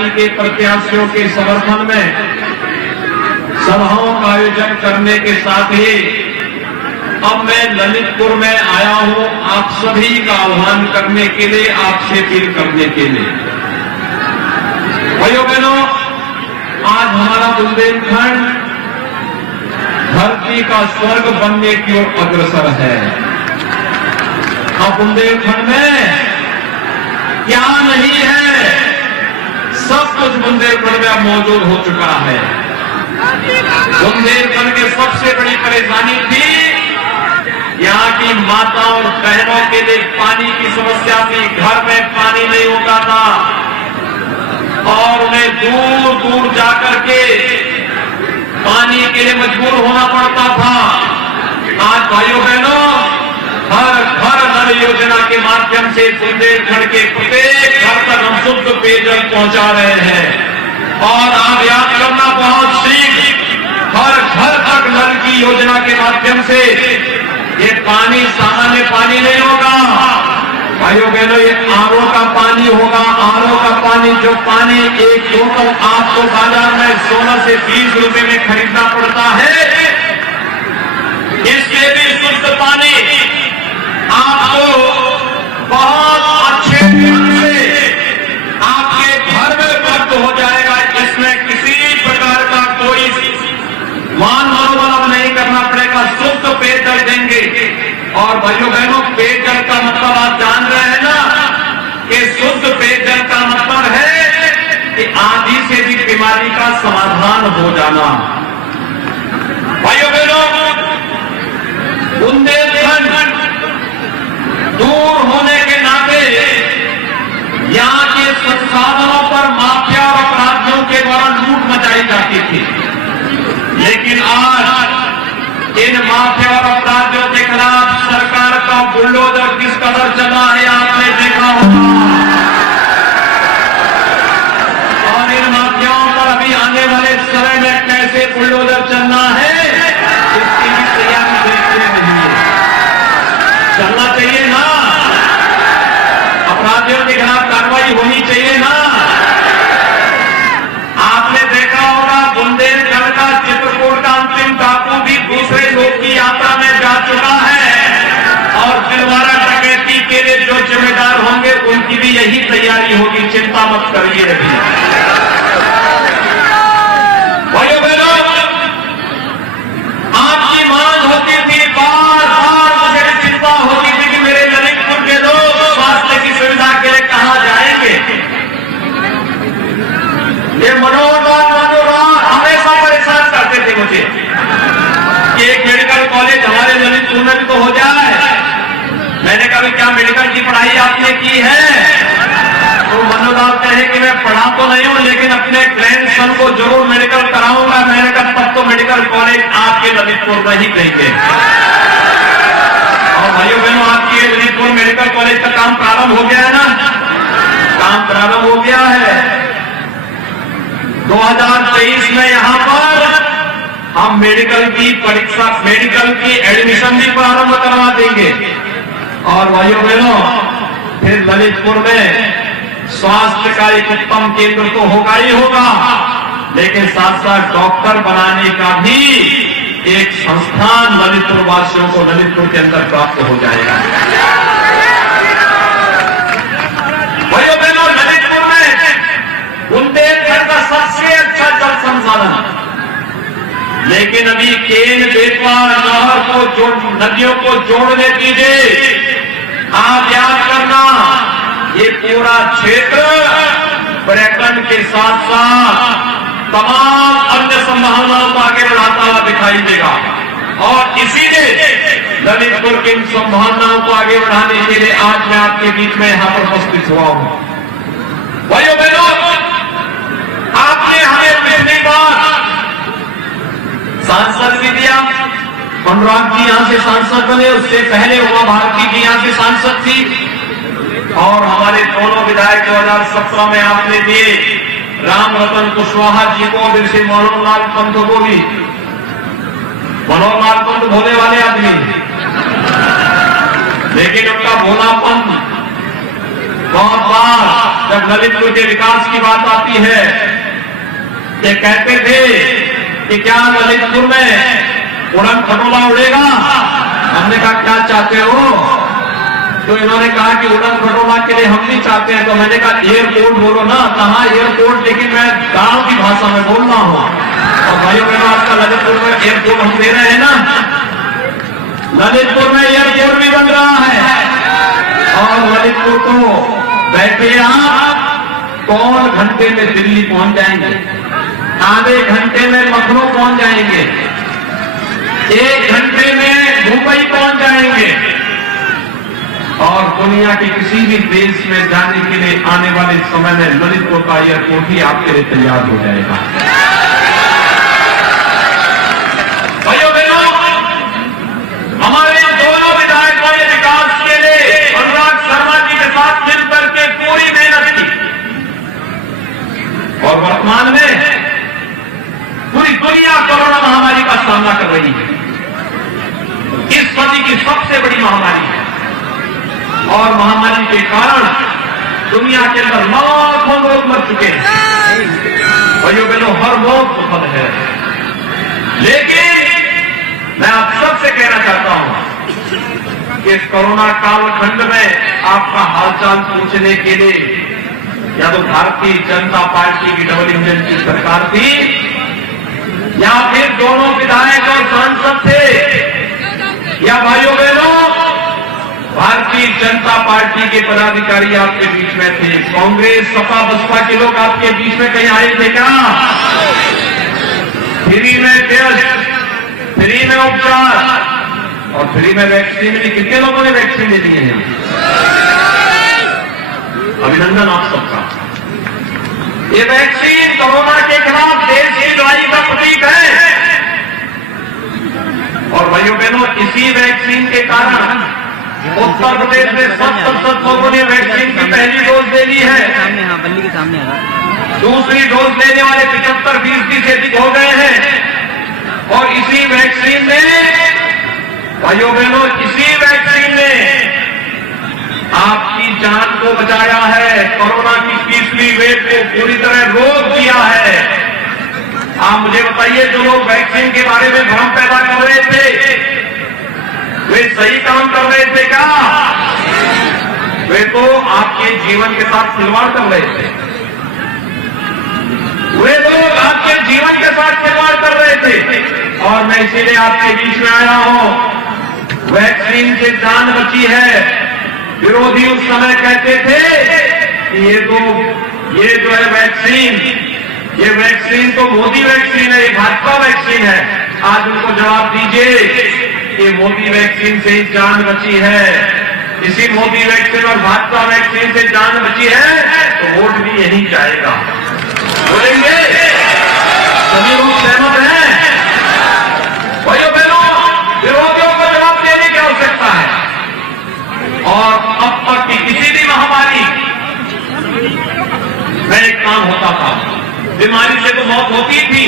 Party के प्रत्याशियों के समर्थन में सभाओं का आयोजन करने के साथ ही अब मैं ललितपुर में आया हूं आप सभी का आह्वान करने के लिए, आपसे अपील करने के लिए। भाइयों बहनों, आज हमारा बुंदेलखंड धरती का स्वर्ग बनने की ओर अग्रसर है। अब बुंदेलखंड में क्या नहीं है, सब कुछ बुंदेलखंड में अब मौजूद हो चुका है। बुंदेलखंड की सबसे बड़ी परेशानी थी यहाँ की माताओं और बहनों के लिए पानी की समस्या थी। घर में पानी नहीं होता था और उन्हें दूर दूर जाकर के पानी के लिए मजबूर होना पड़ता था। आज भाइयों बहनों, हर घर नल योजना के माध्यम से बुंदेलखंड के प्रत्येक घर तक हम शुद्ध पेयजल पहुंचा रहे हैं। और आप याद करना, बहुत शीघ्र हर घर तक नल की योजना के माध्यम से ये पानी सामान्य पानी नहीं होगा भाइयों बहनों, ये आरओ का पानी होगा। आरओ का पानी, जो पानी एक बोतल आपको बाजार में 16 से 20 रुपए में खरीदना पड़ता है, इससे भी शुद्ध पानी आपको बहुत अच्छे ढंग से आपके घर में उपलब्ध हो जाएगा। इसमें किसी प्रकार का कोई मान मनोबल नहीं करना पड़ेगा, शुद्ध पेयजल देंगे। और भाइयों बहनों, पेयजल का मतलब आप जान रहे हैं ना कि शुद्ध पेयजल का मतलब है कि आधी से भी बीमारी का समाधान हो जाना। भाइयों बहनों, बुंदेलखंड दूर होने के नाते यहाँ के संसाधनों पर माफिया और अपराधियों के द्वारा लूट मचाई जाती थी, लेकिन आज इन माफिया और अपराधियों के खिलाफ सरकार का बुलडोजर किस कदर चला है आपने देखा होगा। और इन माफियाओं पर अभी आने वाले समय में कैसे बुलडोजर चलना है, इसकी भी तैयारी देखते नहीं है। चलना चाहिए ना, अपराधियों के खिलाफ कार्रवाई होनी चाहिए ना। आपने देखा होगा बुंदेलखंड का चित्रकूट का अंतिम टापू भी दूसरे लोग की यात्रा में जा चुका है और दिलवारा डकैती के लिए जो जिम्मेदार होंगे उनकी भी यही तैयारी होगी, चिंता मत करिए। भाइयों बहनों, आपकी मांग होती थी, बार बार मुझे चिंता होती थी कि मेरे ललितपुर के लोग स्वास्थ्य की सुविधा के लिए कहां जाएंगे। ये मनोहर हमेशा परेशान करते थे मुझे कि एक मेडिकल कॉलेज हमारे ललितपुर में भी तो हो जाए। मैंने कहा क्या मेडिकल की पढ़ाई आपने की है? तो मनोहर कहे कि मैं पढ़ा तो नहीं हूं, लेकिन अपने ग्रैंडसन को जरूर मेडिकल कराऊंगा। मैंने कहा तब तो मेडिकल कॉलेज आपके ललितपुर में ही देंगे। और भाइयों बहनों, आपके ललितपुर मेडिकल कॉलेज का काम प्रारंभ हो गया है ना, काम प्रारंभ हो गया है। 2023 में यहां पर हम मेडिकल की परीक्षा, मेडिकल की एडमिशन भी प्रारंभ करवा देंगे। और भाइयों बहनों, फिर ललितपुर में स्वास्थ्य का एक उत्तम केंद्र तो होगा ही होगा, लेकिन साथ साथ डॉक्टर बनाने का भी एक संस्थान ललितपुर वासियों को ललितपुर के अंदर प्राप्त हो जाएगा। भाइयों बहनों, ललितपुर में बुंदेलखंड का सबसे अच्छा जल संसाधन, लेकिन अभी केन बेतवा नहर को नदियों को जोड़ने दीजिए। आप याद करना, ये पूरा क्षेत्र पर्यटन के साथ साथ तमाम अन्य संभावनाओं को आगे बढ़ाता हुआ दिखाई देगा। और इसीलिए ललितपुर की इन संभावनाओं को आगे बढ़ाने के लिए आज मैं आपके बीच में यहां पर उपस्थित हुआ हूं। भाइयों बहनों, आपने हमें पिछली बार सांसद भी दिया, अनुराग जी यहां से सांसद बने, उससे पहले उमा भारती जी यहां से सांसद थी, और हमारे दोनों विधायक 2017 में आपने दिए, राम रतन कुशवाहा जी को और श्री मनोहर लाल पंत को भी। मनोहर लाल पंत भोले वाले आदमी, लेकिन उनका भोलापन बहुत बार जब ललितपुर के विकास की बात आती है, ये कहते थे कि क्या ललितपुर में उड़न खटोला उड़ेगा? हमने कहा क्या चाहते हो? तो इन्होंने कहा कि उड़न खटोला के लिए हम भी चाहते हैं। तो मैंने कहा एयरपोर्ट बोलो ना। कहा एयरपोर्ट, लेकिन मैं गांव की भाषा में बोल रहा हूं। और भाइयों बहनों, आपका ललितपुर में एयरपोर्ट हम दे रहे हैं ना। ललितपुर में एयरपोर्ट भी बन रहा है। और ललितपुर को बैठे आप कौन घंटे में दिल्ली पहुंच जाएंगे, आधे घंटे में लखनऊ पहुंच जाएंगे, 1 घंटे में मुंबई पहुंच जाएंगे। और दुनिया के किसी भी देश में जाने के लिए आने वाले समय में ललितपुर का एयरपोर्ट ही आपके लिए तैयार हो जाएगा। भाइयों बहनों, हमारे दोनों विधायकों ने विकास के लिए अनुराग शर्मा जी के साथ मिलकर के पूरी मेहनत की। और वर्तमान में पूरी दुनिया कोरोना महामारी का सामना कर रही है। इस सदी की सबसे बड़ी महामारी है। और महामारी के कारण दुनिया के अंदर लाखों लोग मर चुके हैं। भाइयों बहनों, हर मौत सफल है। लेकिन मैं आप सबसे कहना चाहता हूं कि इस कोरोना कालखंड में आपका हालचाल पूछने के लिए या तो भारतीय जनता पार्टी की डबल इंजन की सरकार थी, या फिर दोनों विधायक और सांसद थे, या भाइयों बहनों भारतीय जनता पार्टी के पदाधिकारी आपके बीच में थे। कांग्रेस, सपा, बसपा के लोग आपके बीच में कहीं आए थे क्या? फ्री में टेस्ट, फ्री में उपचार और फ्री में वैक्सीन भी कितने लोगों ने वैक्सीन ले लिए हैं? अभिनंदन आप सबका। ये वैक्सीन कोरोना के खिलाफ देश की लड़ाई का प्रतीक है। और भाइयों बहनों, इसी वैक्सीन के कारण उत्तर प्रदेश में 70% लोगों ने वैक्सीन की पहली डोज ले ली है। सामने, हाँ, बल्ली के सामने है। दूसरी डोज लेने वाले 75% से अधिक हो गए हैं। और इसी वैक्सीन ने, भाइयों बहनों, इसी वैक्सीन ने आपकी जान को बचाया है। कोरोना की तीसरी वेव को पूरी तरह रोक दिया है। आप मुझे बताइए, जो लोग वैक्सीन के बारे में भ्रम पैदा कर रहे थे, वे सही काम कर रहे थे क्या? वे तो आपके जीवन के साथ खिलवाड़ कर रहे थे। वे लोग आपके जीवन के साथ खिलवाड़ कर रहे थे। और मैं इसीलिए आपके बीच में आया हूं। वैक्सीन से जान बची है। विरोधी उस समय कहते थे कि ये जो है वैक्सीन, ये वैक्सीन तो मोदी वैक्सीन है, ये भाजपा वैक्सीन है। आज उनको जवाब दीजिए कि मोदी वैक्सीन से ही जान बची है। इसी मोदी वैक्सीन और भाजपा वैक्सीन से जान बची है, तो वोट भी यही जाएगा। बोलेंगे? सभी लोग सहमत हैं? भाइयों बहनों, विरोधियों को जवाब देने की आवश्यकता है। और अब तक की किसी भी महामारी में एक काम होता था, बीमारी से तो मौत होती थी,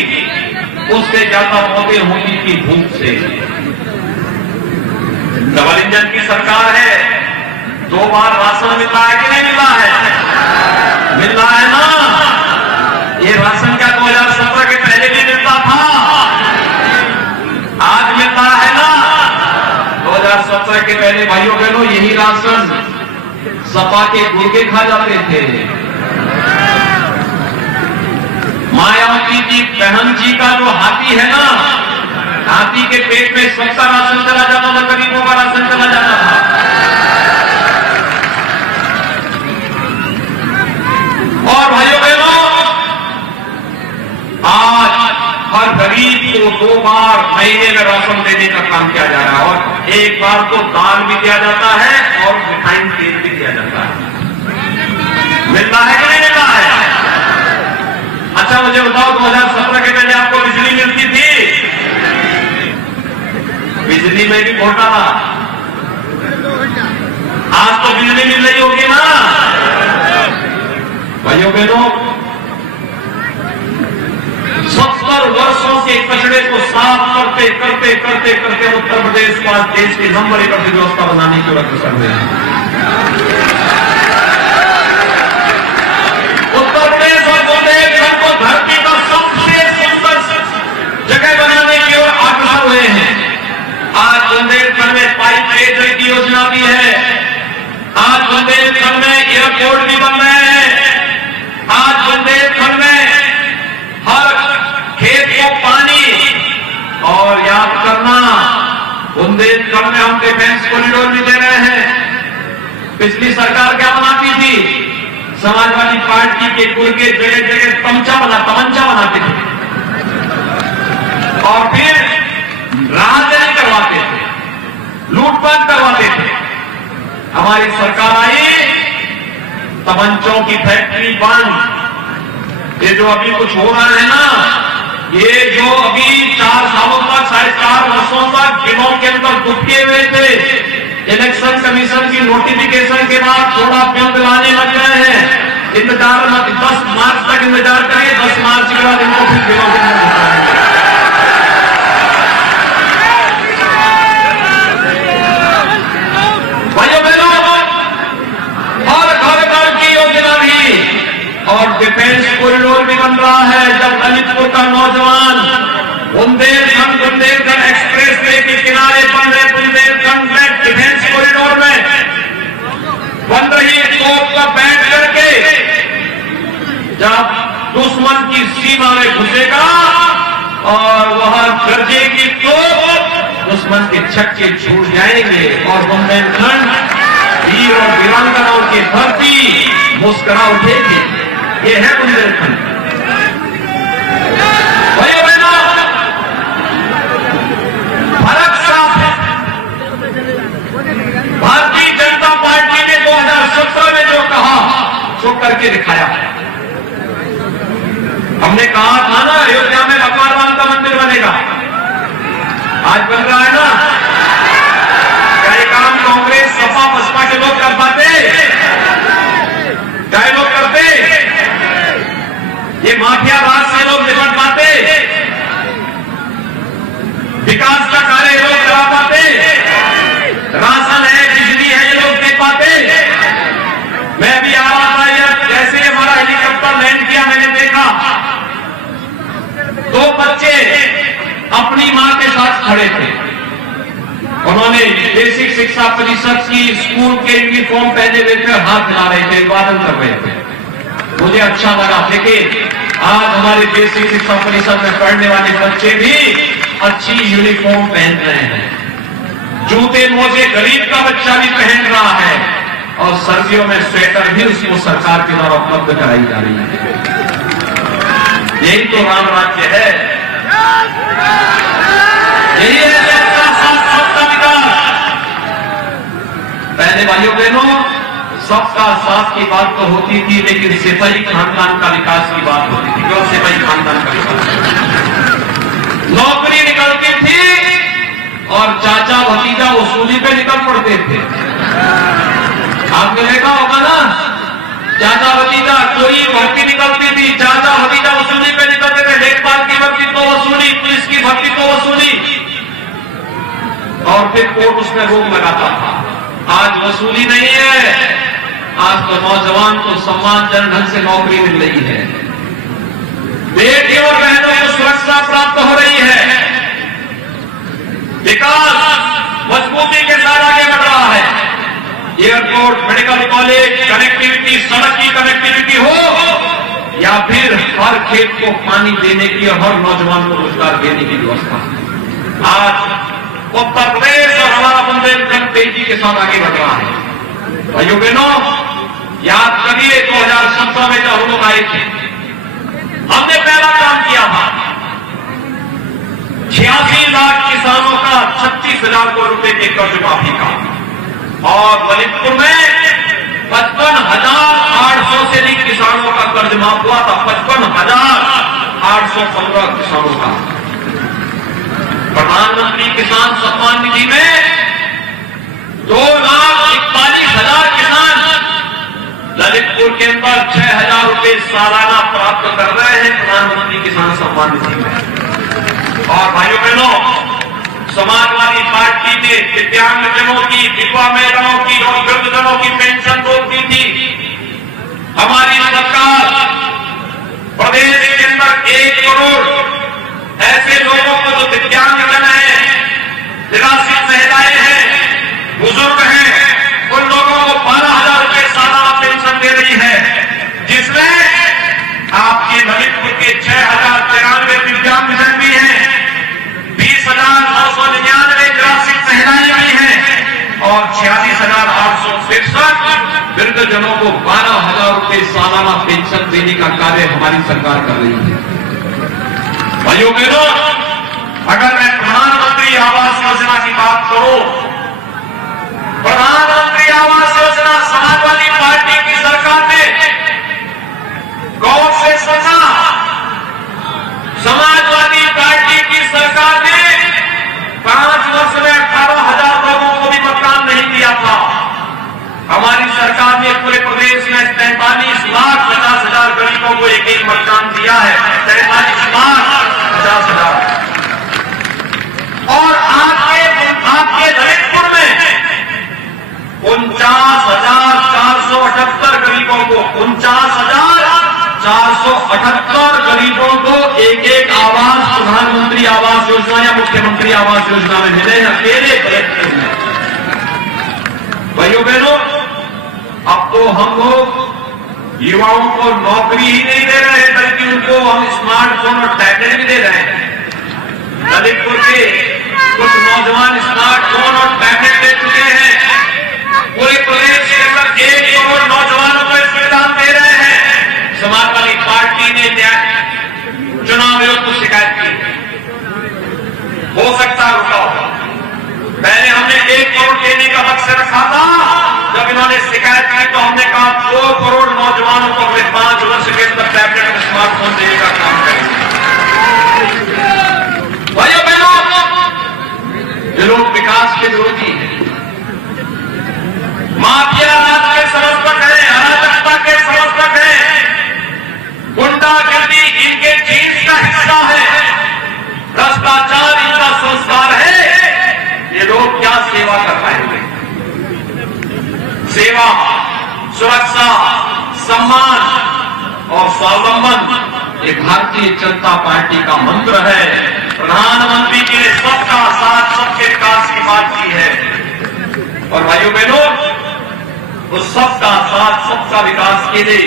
उससे ज्यादा मौतें होती थी भूख से। डबल इंजन की सरकार है, 2 बार राशन मिल रहा है कि नहीं मिल रहा है? मिल रहा है ना। ये राशन क्या 2017 के पहले भी मिलता था? आज मिल रहा है ना। 2017 के पहले भाइयों बहनों यही राशन सपा के गुर्गे खा जाते थे। मायावती जी, बहन जी का जो हाथी है ना, हाथी के पेट में सबका राशन चला जाता था, गरीबों का राशन चला जाता था। और भाइयों बहनों, आज हर गरीब को 2 बार महीने में राशन देने का काम किया जा रहा है। और एक बार तो दाल भी दिया जाता है और रिफाइंड तेल भी दिया जाता है। मिल रहा है कि नहीं मिल रहा है? अच्छा मुझे बताओ, 2017 के पहले आपको बिजली मिलती थी? बिजली में भी घोटाला। आज तो बिजली मिल रही होगी ना। भाइयों बहनों, 70 वर्षों के कचरे को साफ करते करते करते करते उत्तर प्रदेश को आज देश की नंबर 1 अर्थव्यवस्था बनाने की व्यवस्था कर रहे हैं। बुंदेलखंड में हम डिफेंस कॉरिडोर भी दे रहे हैं। पिछली सरकार क्या बनाती थी? समाजवादी पार्टी के कुल के जगह जगह तमंचा बनाते थे और फिर राहदरी करवाते थे, लूटपाट करवाते थे। हमारी सरकार आई, तमंचों की फैक्ट्री बंद। ये जो अभी कुछ हो रहा है ना, ये जो अभी 4 सालों तक 4.5 वर्षों तक दिनों के अंदर दुबके हुए थे, इलेक्शन कमीशन की नोटिफिकेशन के बाद थोड़ा बिल लाने लग गए हैं। इंतजार 10 मार्च तक इंतजार करें, 10 मार्च के बाद इनको फिर बिलों के अंदर भाइयों बहनों, और घर घर की योजना भी और डिफेंस कॉरिडोर भी बन रहा है। जब ललितपुर का नौजवान बुंदेलखंड एक्सप्रेस वे के किनारे बन रहे बुंदेलखंड में डिफेंस कॉरिडोर में बन रही तोप पर बैठ करके जब दुश्मन की सीमा में घुसेगा और वह गरजेगी तोप, दुश्मन के छक्के छूट जाएंगे और बुंदेलखंड वीर और वीरांगनाओं की धरती मुस्कुरा उठेगी। ये है बुंदेलखंड। भाइयों बहनों, फर्क साफ है। भारतीय जनता पार्टी ने 2017 में जो कहा सो करके दिखाया। हमने कहा था ना, अयोध्या में भगवान राम का मंदिर बनेगा, आज बन रहा है ना। क्या ये काम कांग्रेस सपा बसपा के लोग कर पाते? क्या ये लोग करते? ये माफिया राज से लोग निपट पाते? विकास का कार्य लोग करा पाते? राशन है, बिजली है, ये लोग दे पाते? मैं भी आ रहा था, यार जैसे हमारा हेलीकॉप्टर लैंड किया, मैंने देखा 2 बच्चे अपनी मां के साथ खड़े थे। उन्होंने बेसिक शिक्षा परिषद की स्कूल के यूनिफॉर्म पहने हुए थे, हाथ हिला रहे थे, अभिवादन कर रहे थे। मुझे अच्छा लगा। देखिए, आज हमारे बेसिक शिक्षा परिषद में पढ़ने वाले बच्चे भी अच्छी यूनिफॉर्म पहन रहे हैं। जूते मोजे गरीब का बच्चा भी पहन रहा है और सर्दियों में स्वेटर भी उसको सरकार के द्वारा उपलब्ध कराई जा रही है। यही तो राम राज्य है, यही है सबका साथ सबका विकास। पहले भाइयों बहनों, सबका साथ की बात तो होती थी, लेकिन सिपाही खानदान का विकास की बात होती थी। क्यों सिपाही खानदान का विकास? नौकरी निकलती थी और चाचा भतीजा वसूली पे निकल पड़ते थे। आपने देखा होगा ना, चाचा भतीजा कोई भर्ती निकलती थी, चाचा भतीजा वसूली पे निकलते थे। लेखपाल की भर्ती तो वसूली, पुलिस की भर्ती तो वसूली, और फिर कोर्ट उसमें रोक लगाता था। आज वसूली नहीं है, आज तो नौजवान को सम्मानजनक ढंग से नौकरी मिल रही है, बेटियों और बहनों को सुरक्षा प्राप्त हो रही है, विकास मजबूती के साथ आगे बढ़ रहा है। एयरपोर्ट, मेडिकल कॉलेज, कनेक्टिविटी, सड़क की कनेक्टिविटी हो या फिर हर खेत को पानी देने की और हर नौजवान को रोजगार देने की व्यवस्था। आज उत्तर प्रदेश और हमारा बुंदेलखंड तेजी के साथ आगे बढ़ रहा है। भाइयों बहनों, याद करिए 2017 में जब हम लोग आए थे, हमने पहला काम किया था 86 लाख किसानों का 36,000 करोड़ रुपए के कर्ज माफी का, और ललितपुर में 55,800 से अधिक किसानों का कर्ज माफ हुआ था। 55,815 किसानों का। प्रधानमंत्री किसान सम्मान निधि में 2,41,000 किसान ललितपुर के अंदर 6,000 रुपए सालाना प्राप्त कर रहे हैं प्रधानमंत्री किसान सम्मान निधि में। और भाइयों बहनों, समाजवादी पार्टी ने दिव्यांगजनों की, विधवा महिलाओं की और वृद्धजनों की पेंशन रोक दी थी। हमारी सरकार प्रदेश के अंदर 1 करोड़ ऐसे लोगों को जो दिव्यांगजन है, निराश्रित महिलाएं हैं, बुजुर्ग हैं, उन लोगों को 12,000 रुपए सालाना पेंशन दे रही है, जिसमें आपके ललितपुर के 6,093 दिव्यांगजन भी हैं, 20,999 निराश्रित महिलाएं हमारी सरकार कर रही है। भाइयों बहनों, अगर मैं प्रधानमंत्री आवास योजना की बात करूं, प्रधानमंत्री आवास योजना समाजवादी पार्टी की सरकार ने गौर से सोचा। समाजवादी पार्टी की सरकार ने 5 वर्ष में 18,000 लोगों को भी मतदान नहीं दिया था। हमारी सरकार ने पूरे प्रदेश में 43,50,000 गरीबों को एक मतदान दिया है। 43,50,000। और आपके ललितपुर में 49,478 गरीबों को 49,478 गरीबों को एक आवास प्रधानमंत्री आवास योजना या मुख्यमंत्री आवास योजना में मिले हैं अकेले प्रयत्न में। भाइयों बहनों, अब तो हम लोग युवाओं को नौकरी ही नहीं दे रहे हैं, बल्कि उनको हम स्मार्टफोन और टैबलेट भी दे रहे हैं। ललितपुर के कुछ नौजवान स्मार्टफोन और टैबलेट ले चुके हैं। पूरे प्रदेश के अंदर 1 करोड़ नौजवानों को सुविधा दे रहे हैं। समाजवादी पार्टी ने चुनाव आयोग को शिकायत की, हो सकता है रुका हो। पहले हमने 1 करोड़ देने का लक्ष्य रखा था। जब इन्होंने शिकायत की तो हमने कहा 2 करोड़ नौजवानों को अगले 5 वर्ष के अंदर टैबलेट और स्मार्टफोन देने का काम करेंगे। भाइयों बहनों, ये लोग विकास के विरोधी हैं, माफिया राज के समर्थक हैं, अराजकता के समर्थक हैं, गुंडागर्दी इनके जीन्स का हिस्सा है, भ्रष्टाचार इनका संस्कार है। ये लोग क्या सेवा कर पाएंगे? सेवा, सुरक्षा, सम्मान और स्वावलंबन ये भारतीय जनता पार्टी का मंत्र है। प्रधानमंत्री जी ने सबका साथ सबके विकास की बात की है। और भाइयों बहनों, उस सबका साथ सबका विकास के लिए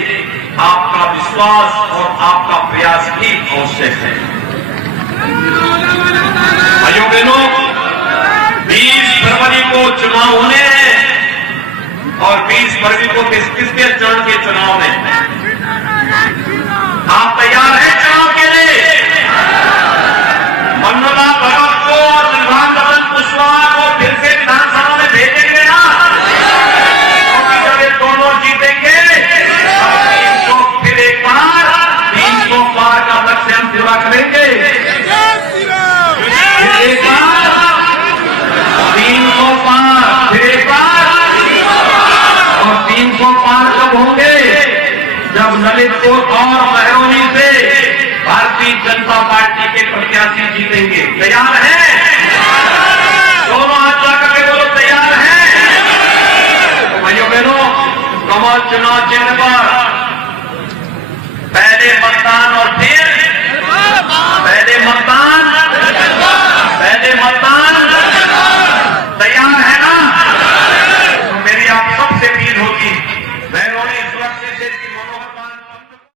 आपका विश्वास और आपका प्रयास भी आवश्यक है। भाइयों बहनों, 20 फरवरी को चुनाव होने हैं और 20 फरवरी को किसके चरण के चुनाव में आप तैयार हैं चुनाव के लिए? मनोला भगत को और निर्वाण कुशवाहा को फिर से विधानसभा में भेजेंगे ना? क्योंकि जब ये दोनों जीतेंगे 300 फिर एक बार 300 पार का लक्ष्य हम पूरा करेंगे। फिर एक बार 300 पार, फिर एक बार, और 300 पार कब होंगे? जब ललितपुर और बहरौनी से भारतीय जनता पार्टी के प्रत्याशी जीतेंगे। तैयार हैं? दोनों हाथ जाकर के बोलो तैयार हैं? तो भाइयों बहनों, कमल चुनाव चिन्ह पर